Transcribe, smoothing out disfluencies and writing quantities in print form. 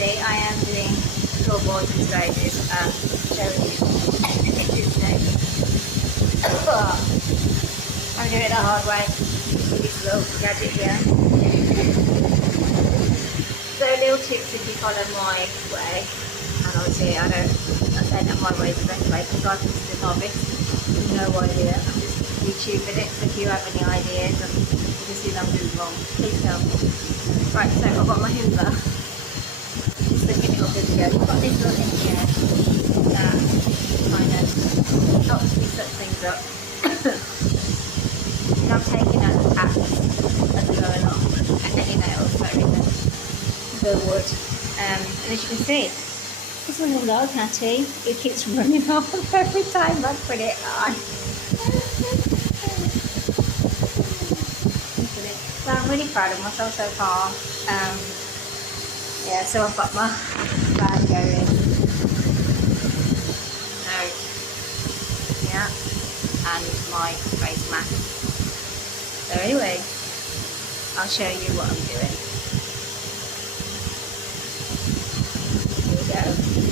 see, I am doing floorboards and stages and showing you today. I'm doing it the hard way with this little gadget here. So little tips if you follow my way, and obviously I say that my way is the best way because I'm just a novice, no idea, I'm just YouTubing it, so if you have any ideas and you see that I'm doing wrong, please tell me. Right, so I've got my Hoover, just looking at all good to go. I've got this little thing here that kind of helps me set things up. And I'm taking out the packs as we go along, and any nails that are in the wood. And as you can see, this little dog, Hattie, it keeps running off every time I put it on. So I'm really proud of myself so far. Yeah, so I've got my bag going. So, yeah, and my face mask. So anyway, I'll show you what I'm doing. Here we go.